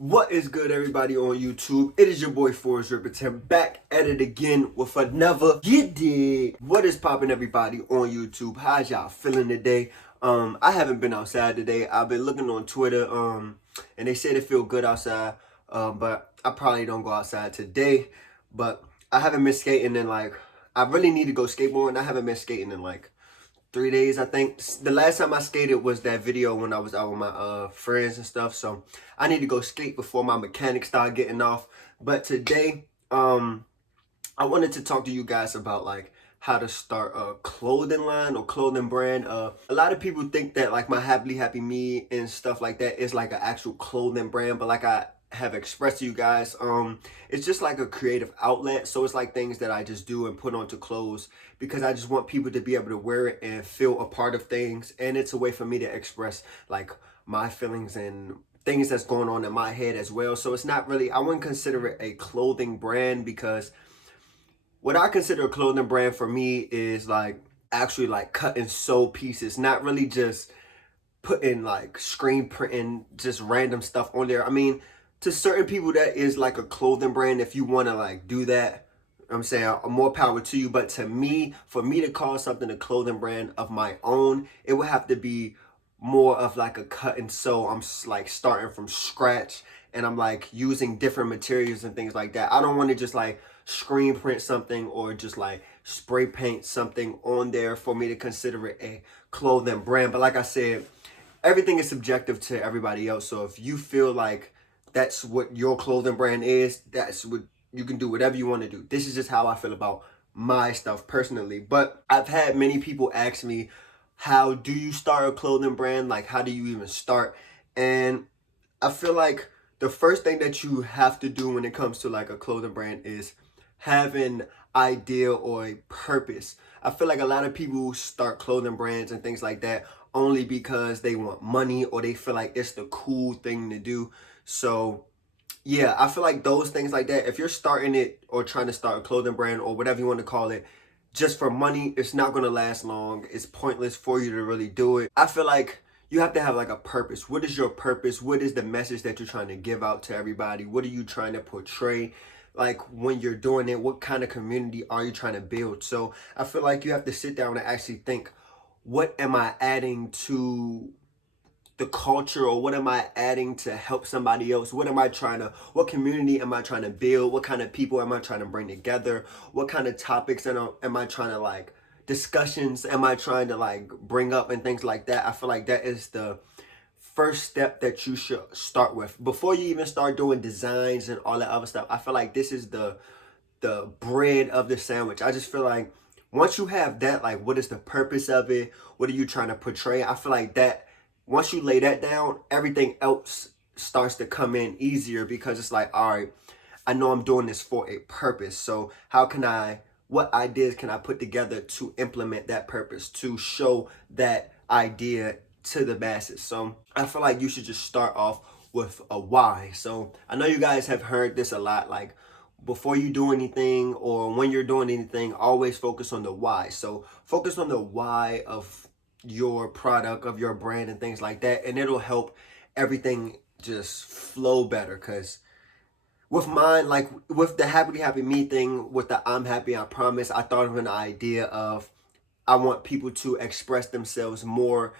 What is good, everybody on YouTube? It is your boy Forrest Riperton back at it again with another Get Dig. What is poppin', everybody on YouTube? How's y'all feeling today? I haven't been outside today. I've been looking on Twitter, and they said it feel good outside. But I probably don't go outside today. But I haven't been skating in I really need to go skateboarding. I haven't been skating in 3 days, I think. The last time I skated was that video when I was out with my friends and stuff. So I need to go skate before my mechanics start getting off. But today, I wanted to talk to you guys about how to start a clothing line or clothing brand. A lot of people think that my Happily Happy Me and stuff like that is like an actual clothing brand, but like I have expressed to you guys, it's just like a creative outlet. So it's like things that I just do and put onto clothes because I just want people to be able to wear it and feel a part of things, and it's a way for me to express my feelings and things that's going on in my head as well. So it's not really, I wouldn't consider it a clothing brand, because what I consider a clothing brand for me is actually cut and sew pieces, not really just putting screen printing just random stuff on there. I mean, to certain people that is like a clothing brand. If you want to do that, I'm saying more power to you. But to me, for me to call something a clothing brand of my own, it would have to be more of like a cut and sew. I'm starting from scratch, and I'm using different materials and things like that. I don't want to just screen print something or just spray paint something on there for me to consider it a clothing brand. But like I said, everything is subjective to everybody else. So if you feel like that's what your clothing brand is, that's what you can do, whatever you want to do. This is just how I feel about my stuff personally. But I've had many people ask me, how do you start a clothing brand? Like, how do you even start? And I feel like the first thing that you have to do when it comes to a clothing brand is have an idea or a purpose. I feel like a lot of people start clothing brands and things like that only because they want money or they feel like it's the cool thing to do. So yeah, I feel like those things like that, if you're starting it or trying to start a clothing brand or whatever you want to call it, just for money, it's not going to last long. It's pointless for you to really do it. I feel like you have to have a purpose. What is your purpose? What is the message that you're trying to give out to everybody? What are you trying to portray? When you're doing it, what kind of community are you trying to build? So I feel like you have to sit down and actually think, what am I adding to the culture, or what am I adding to help somebody else? What community am I trying to build? What kind of people am I trying to bring together? What kind of topics am I trying to discussions am I trying to bring up and things like that? I feel like that is the first step that you should start with before you even start doing designs and all that other stuff. I feel like this is the bread of the sandwich. I just feel like once you have that, what is the purpose of it? What are you trying to portray? I feel like that once you lay that down, everything else starts to come in easier, because it's all right, I know I'm doing this for a purpose. So what ideas can I put together to implement that purpose, to show that idea to the masses? So I feel like you should just start off with a why. So I know you guys have heard this a lot, before you do anything or when you're doing anything, always focus on the why. So focus on the why of your product, of your brand and things like that, and it'll help everything just flow better. Because with mine, with the Happily Happy Me thing, with the I'm Happy I Promise, I thought of an idea of, I want people to express themselves more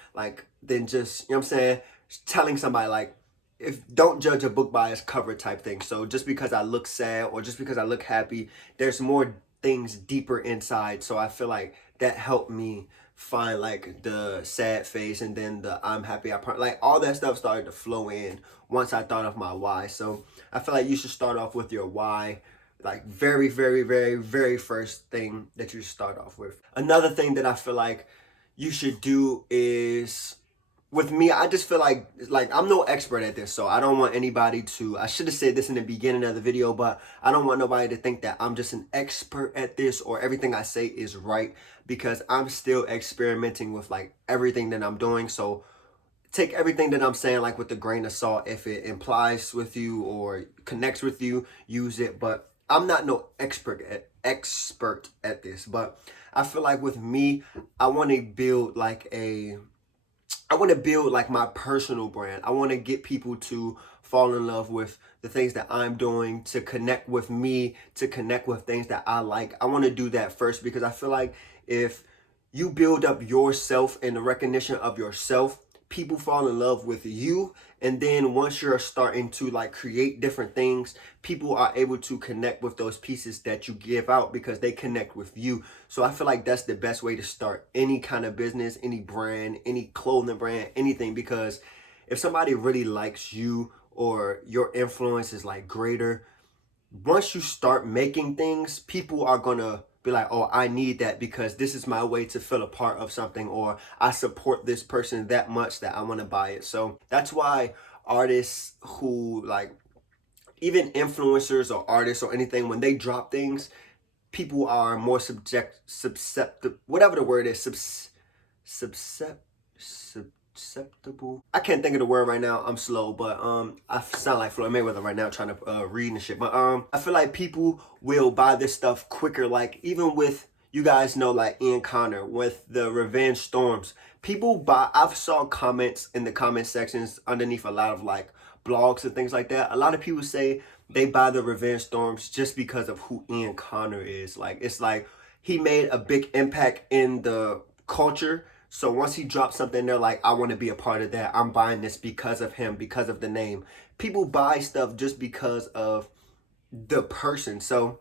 than just, you know what I'm saying, telling somebody if don't judge a book by its cover type thing. So just because I look sad or just because I look happy, there's more things deeper inside. So I feel like that helped me find the sad face, and then the I'm happy I promise, all that stuff started to flow in once I thought of my why. So I feel like you should start off with your why, very, very, very, very first thing that you start off with. Another thing that I feel like you should do is, with me, I just feel like I'm no expert at this, so I don't want anybody to, I should have said this in the beginning of the video, but I don't want nobody to think that I'm just an expert at this or everything I say is right, because I'm still experimenting with everything that I'm doing. So take everything that I'm saying with a grain of salt. If it implies with you or connects with you, use it. But I'm not no expert at this. But I feel like with me, I want to build my personal brand. I want to get people to fall in love with the things that I'm doing, to connect with me, to connect with things that I like. I want to do that first because I feel like if you build up yourself and the recognition of yourself, people fall in love with you. And then once you're starting to like create different things, people are able to connect with those pieces that you give out because they connect with you. So I feel like that's the best way to start any kind of business, any brand, any clothing brand, anything. Because if somebody really likes you or your influence is like greater, once you start making things, people are gonna be like, oh, I need that because this is my way to feel a part of something, or I support this person that much that I want to buy it. So that's why artists who like, even influencers or artists or anything, when they drop things, people are more susceptible, whatever the word is, susceptible. I can't think of the word right now. I'm slow, but I sound like Floyd Mayweather right now trying to read and shit. But I feel like people will buy this stuff quicker. Like even with, you guys know, like Ian Connor with the Revenge Storms. People buy. I've saw comments in the comment sections underneath a lot of like blogs and things like that. A lot of people say they buy the Revenge Storms just because of who Ian Connor is. Like it's like he made a big impact in the culture. So once he drops something, they're like, I want to be a part of that. I'm buying this because of him, because of the name. People buy stuff just because of the person. So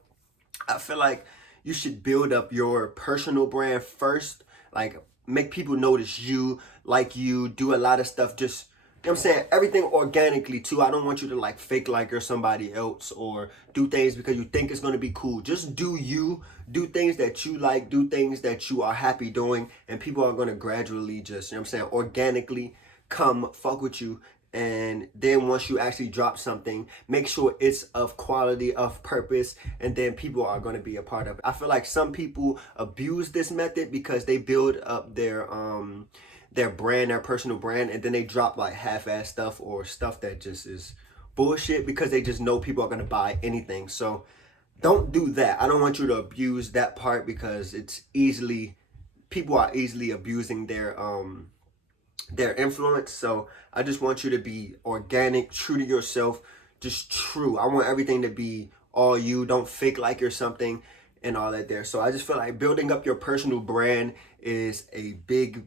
I feel like you should build up your personal brand first. Like make people notice you, like you, do a lot of stuff just, you know what I'm saying, everything organically too. I don't want you to like fake like you're somebody else or do things because you think it's going to be cool. Just do you, do things that you like, do things that you are happy doing, and people are going to gradually just, you know what I'm saying, organically come fuck with you. And then once you actually drop something, make sure it's of quality, of purpose, and then people are going to be a part of it. I feel like some people abuse this method because they build up their brand, their personal brand, and then they drop like half-ass stuff or stuff that just is bullshit because they just know people are going to buy anything. So don't do that. I don't want you to abuse that part because it's easily, people are easily abusing their influence. So I just want you to be organic, true to yourself, just true. I want everything to be all you. Don't fake like you're something and all that there. So I just feel like building up your personal brand is a big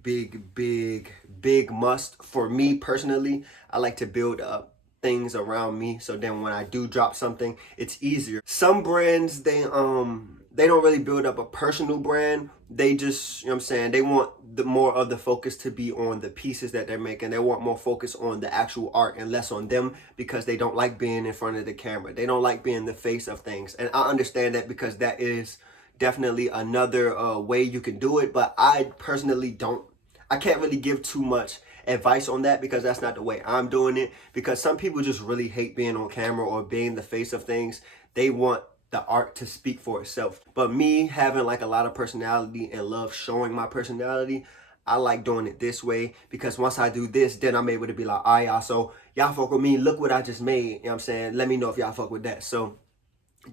must for me personally. I like to build up things around me, so then when I do drop something, it's easier. Some brands, they don't really build up a personal brand. They just, you know what I'm saying, they want the more of the focus to be on the pieces that they're making. They want more focus on the actual art and less on them because they don't like being in front of the camera. They don't like being the face of things. And I understand that because that is definitely another way you can do it. But I personally I can't really give too much advice on that because that's not the way I'm doing it. Because some people just really hate being on camera or being the face of things. They want the art to speak for itself. But me having like a lot of personality and love showing my personality, I like doing it this way because once I do this, then I'm able to be like, all right, y'all, so y'all fuck with me. Look what I just made. You know what I'm saying? Let me know if y'all fuck with that. So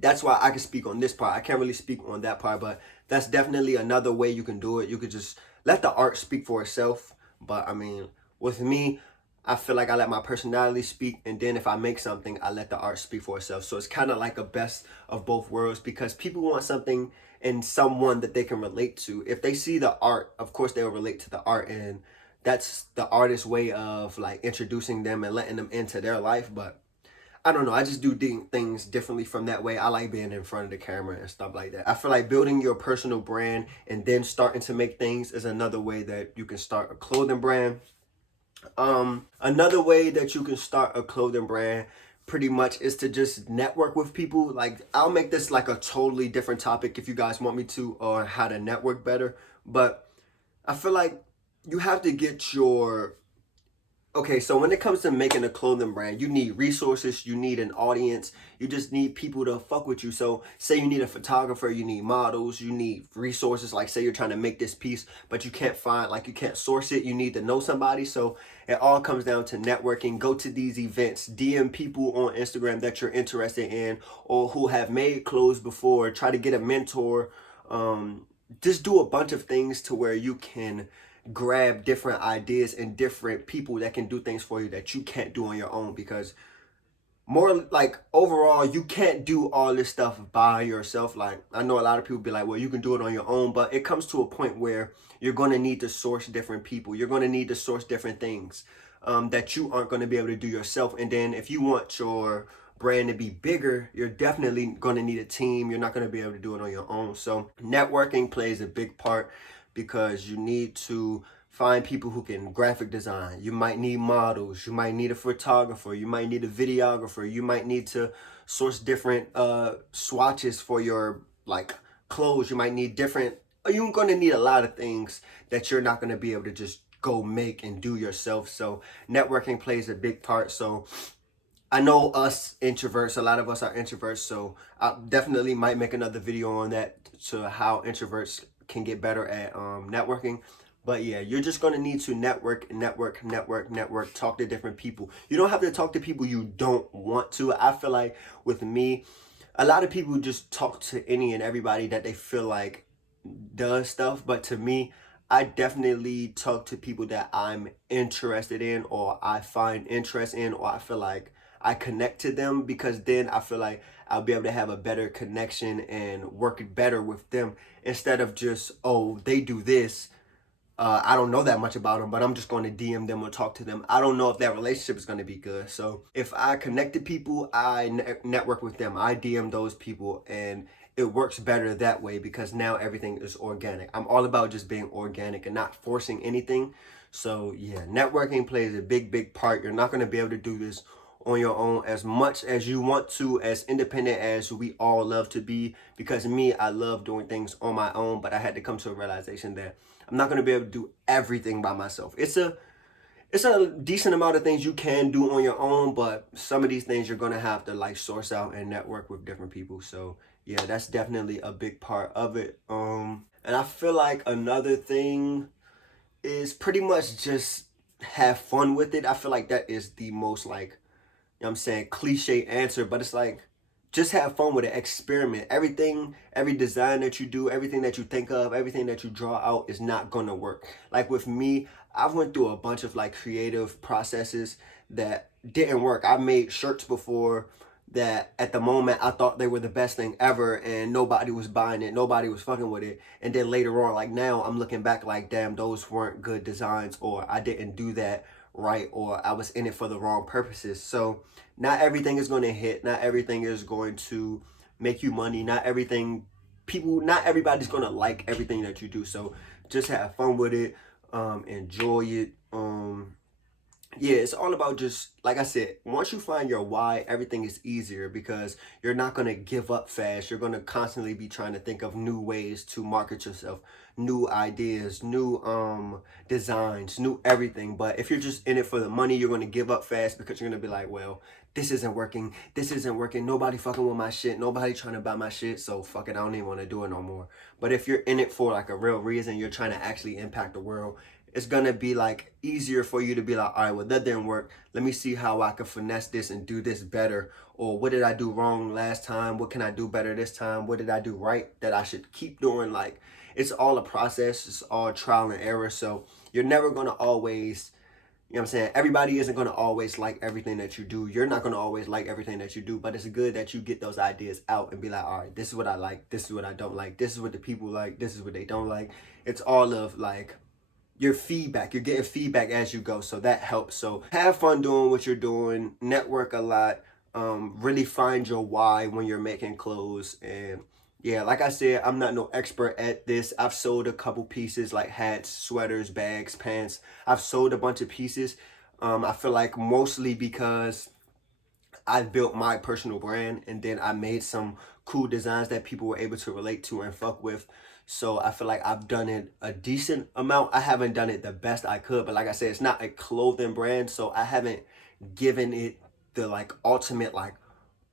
that's why I can speak on this part. I can't really speak on that part, but that's definitely another way you can do it. You could just let the art speak for itself. But I mean, with me, I feel like I let my personality speak, and then if I make something, I let the art speak for itself. So it's kind of like a best of both worlds because people want something and someone that they can relate to. If they see the art, of course they'll relate to the art, and that's the artist's way of like introducing them and letting them into their life. But I don't know. I just do things differently from that way. I like being in front of the camera and stuff like that. I feel like building your personal brand and then starting to make things is another way that you can start a clothing brand. Another way that you can start a clothing brand pretty much is to just network with people. Like I'll make this like a totally different topic if you guys want me to, or how to network better. But I feel like you have to get your, okay, so when it comes to making a clothing brand, you need resources, you need an audience, you just need people to fuck with you. So say you need a photographer, you need models, you need resources. Like say you're trying to make this piece, but you can't find, like you can't source it, you need to know somebody. So it all comes down to networking. Go to these events, DM people on Instagram that you're interested in or who have made clothes before, try to get a mentor. Just do a bunch of things to where you can grab different ideas and different people that can do things for you that you can't do on your own. Because more like overall, you can't do all this stuff by yourself. Like, I know a lot of people be like, well, you can do it on your own, but it comes to a point where you're going to need to source different people. You're going to need to source different things that you aren't going to be able to do yourself. And then if you want your brand to be bigger, you're definitely going to need a team. You're not going to be able to do it on your own. So networking plays a big part because you need to find people who can graphic design. You might need models. You might need a photographer. You might need a videographer. You might need to source different swatches for your like clothes. You might need different. You're going to need a lot of things that you're not going to be able to just go make and do yourself. So networking plays a big part. So I know us introverts, a lot of us are introverts, so I definitely might make another video on that, to how introverts can get better at networking. But yeah, you're just going to need to network, talk to different people. You don't have to talk to people you don't want to. I feel like with me, a lot of people just talk to any and everybody that they feel like does stuff. But to me, I definitely talk to people that I'm interested in, or I find interest in, or I feel like I connect to them, because then I feel like I'll be able to have a better connection and work better with them, instead of just, oh, they do this. I don't know that much about them, but I'm just going to DM them or talk to them. I don't know if that relationship is going to be good. So if I connect to people, I network with them. I DM those people, and it works better that way, because now everything is organic. I'm all about just being organic and not forcing anything. So yeah, networking plays a big part. You're not going to be able to do this on your own as much as you want to, as independent as we all love to be. Because me, I love doing things on my own, but I had to come to a realization that I'm not going to be able to do everything by myself. It's a decent amount of things you can do on your own, but some of these things you're going to have to like source out and network with different people. So yeah, that's definitely a big part of it. And I feel like another thing is pretty much just have fun with it. I feel like that is the most like, you know what I'm saying, cliche answer, but it's like, just have fun with it. Experiment. Everything, every design that you do, everything that you think of, everything that you draw out is not gonna work. Like with me, I've went through a bunch of like creative processes that didn't work. I made shirts before that at the moment I thought they were the best thing ever, and nobody was buying it, nobody was fucking with it. And then later on, like now, I'm looking back like, damn, those weren't good designs, or I didn't do that right, or I was in it for the wrong purposes. So not everything is going to hit, not everything is going to make you money, not everybody's going to like everything that you do. So just have fun with it, enjoy it. Yeah, it's all about just, like I said, once you find your why, everything is easier, because you're not going to give up fast. You're going to constantly be trying to think of new ways to market yourself, new ideas, new designs, new everything. But if you're just in it for the money, you're going to give up fast, because you're going to be like, well, this isn't working. This isn't working. Nobody fucking with my shit. Nobody trying to buy my shit. So fuck it. I don't even want to do it no more. But if you're in it for like a real reason, you're trying to actually impact the world, it's gonna be like easier for you to be like, all right, well, that didn't work. Let me see how I can finesse this and do this better. Or what did I do wrong last time? What can I do better this time? What did I do right that I should keep doing? Like, it's all a process. It's all trial and error. So you're never gonna always, you know what I'm saying? Everybody isn't gonna always like everything that you do. You're not gonna always like everything that you do, but it's good that you get those ideas out and be like, all right, this is what I like. This is what I don't like. This is what the people like. This is what they don't like. It's all of like, your feedback. You're getting feedback as you go, so that helps. So have fun doing what you're doing, network a lot, really find your why when you're making clothes. And yeah, like I said, I'm not no expert at this. I've sold a couple pieces like hats, sweaters, bags, pants. I've sold a bunch of pieces. I feel like mostly because I built my personal brand, and then I made some cool designs that people were able to relate to and fuck with. So I feel like I've done it a decent amount. I haven't done it the best I could, but like I said, it's not a clothing brand, so I haven't given it the like ultimate like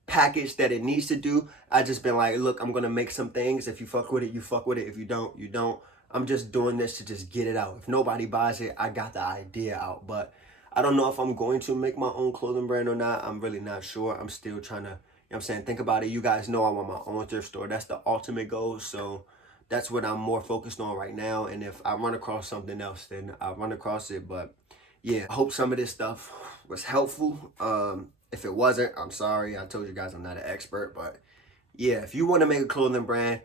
package that it needs to do. I just been like, look, I'm gonna make some things. If you fuck with it, you fuck with it. If you don't, you don't. I'm just doing this to just get it out. If nobody buys it, I got the idea out. But I don't know if I'm going to make my own clothing brand or not. I'm really not sure. I'm still trying to, you know what I'm saying, think about it. You guys know I want my own thrift store. That's the ultimate goal. So that's what I'm more focused on right now. And if I run across something else, then I'll run across it. But yeah, I hope some of this stuff was helpful. If it wasn't, I'm sorry. I told you guys I'm not an expert, but yeah, if you want to make a clothing brand,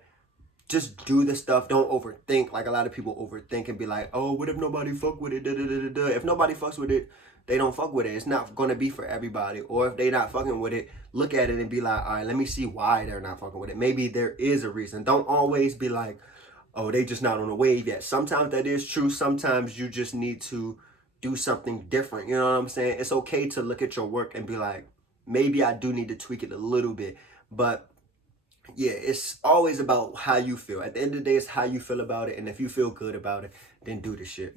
just do the stuff. Don't overthink. Like a lot of people overthink and be like, oh, what if nobody fuck with it? Da, da, da, da, da. If nobody fucks with it, they don't fuck with it. It's not gonna be for everybody. Or if they not fucking with it, look at it and be like, all right, let me see why they're not fucking with it. Maybe there is a reason. Don't always be like, oh, they just not on the wave yet. Sometimes that is true. Sometimes you just need to do something different. You know what I'm saying? It's okay to look at your work and be like, maybe I do need to tweak it a little bit. But yeah, it's always about how you feel. At the end of the day, it's how you feel about it. And if you feel good about it, then do the shit.